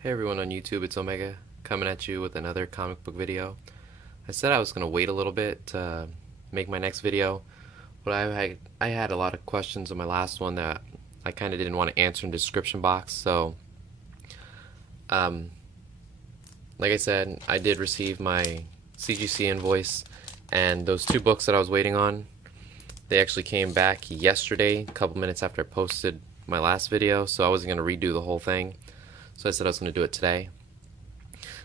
Hey everyone on YouTube, it's Omega coming at you with another comic book video. I said I was going to wait a little bit to make my next video, but I had a lot of questions on my last one that I kind of didn't want to answer in the description box. So, um, like I said, I did receive my CGC invoice, and those two books that I was waiting on, they actually came back yesterday, a couple minutes after I posted my last video, so I wasn't going to redo the whole thing. So I said I was going to do it today.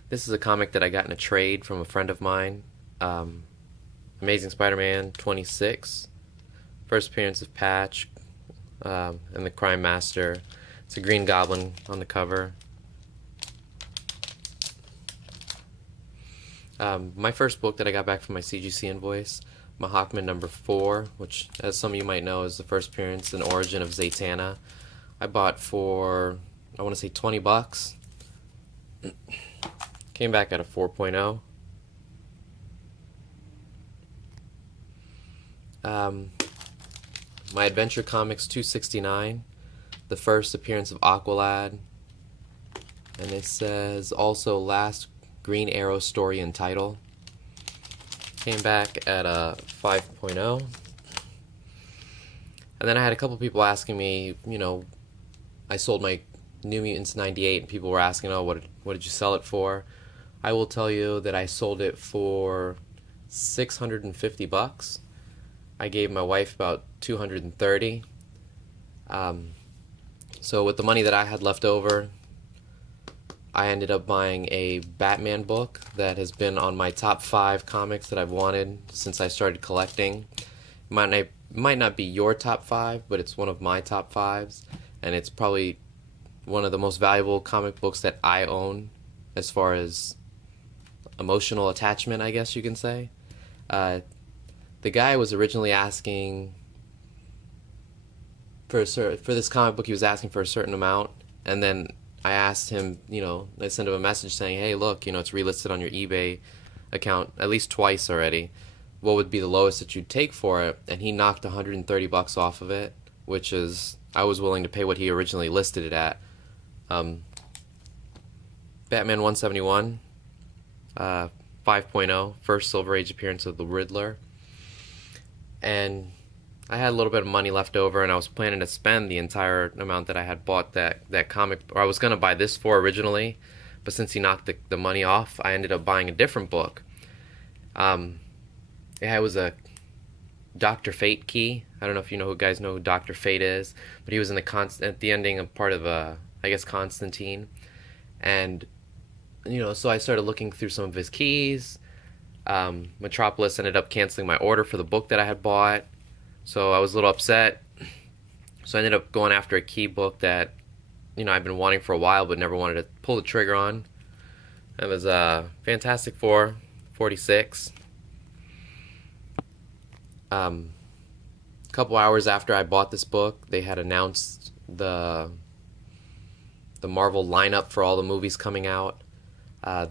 This is a comic that I got in a trade from a friend of mine. Amazing Spider-Man 26. First appearance of Patch and the Crime Master. It's a Green Goblin on the cover. My first book that I got back from my CGC invoice, Mahakman number 4, which, as some of you might know, is the first appearance and origin of Zatanna. I bought for, I want to say, 20 bucks. Came back at a 4.0. My Adventure Comics 269, the first appearance of Aqualad, and it says also last Green Arrow story and title. Came back at a 5.0. And then I had a couple people asking me, I sold my New Mutants 98, and people were asking, oh, what did you sell it for? I will tell you that I sold it for 650 bucks. I gave my wife about 230. So with the money that I had left over, I ended up buying a Batman book that has been on my top 5 comics that I've wanted since I started collecting. It might not be your top 5, but it's one of my top 5s, and it's probably one of the most valuable comic books that I own as far as emotional attachment, I guess you can say. The guy was originally asking for this comic book, he was asking for a certain amount, and then I asked him, I sent him a message saying, hey, look, it's relisted on your eBay account at least twice already. What would be the lowest that you'd take for it? And he knocked 130 bucks off of it, which is, I was willing to pay what he originally listed it at. Batman 171, 5.0, first Silver Age appearance of the Riddler. And I had a little bit of money left over, and I was planning to spend the entire amount that I had bought that comic, or I was going to buy this for originally, but since he knocked the money off, I ended up buying a different book. It was a Dr. Fate key. I don't know if you guys know who Dr. Fate is, but he was in at the ending of part of, I guess, Constantine. And, so I started looking through some of his keys. Metropolis ended up canceling my order for the book that I had bought, so I was a little upset. So I ended up going after a key book that, I've been wanting for a while but never wanted to pull the trigger on. It was Fantastic Four 46. A couple hours after I bought this book, they had announced the Marvel lineup for all the movies coming out.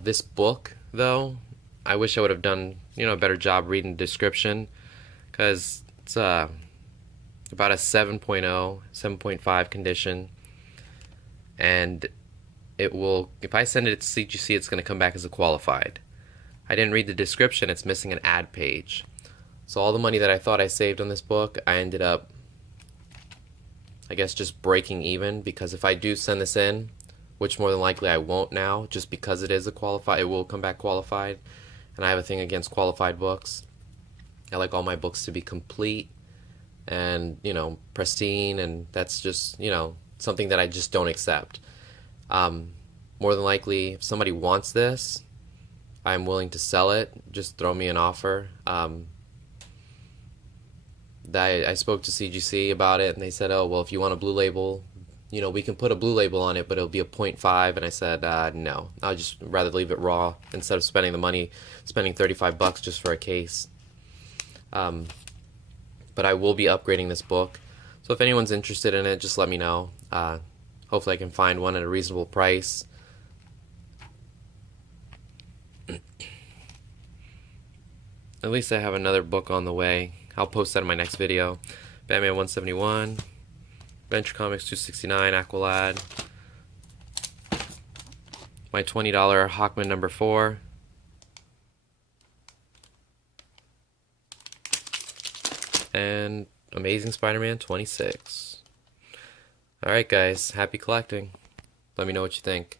This book, though, I wish I would have done, a better job reading the description, because it's about a 7.0, 7.5 condition, and it will, if I send it to CGC, it's going to come back as a qualified. I didn't read the description, it's missing an ad page. So all the money that I thought I saved on this book, I ended up, I guess, just breaking even, because if I do send this in, which more than likely I won't now, just because it is a qualified, it will come back qualified, and I have a thing against qualified books. I like all my books to be complete and, pristine, and that's just, something that I just don't accept. More than likely, if somebody wants this, I'm willing to sell it. Just throw me an offer. I spoke to CGC about it, and they said, oh, well, if you want a blue label, we can put a blue label on it, but it'll be a 0.5, and I said, no, I'd just rather leave it raw instead of spending the money, spending 35 bucks just for a case. But I will be upgrading this book, so if anyone's interested in it, just let me know. Hopefully I can find one at a reasonable price. At least I have another book on the way. I'll post that in my next video. Batman 171, Adventure Comics 269, Aqualad. my $20 Hawkman number 4. And Amazing Spider-Man 26. Alright guys, happy collecting. Let me know what you think.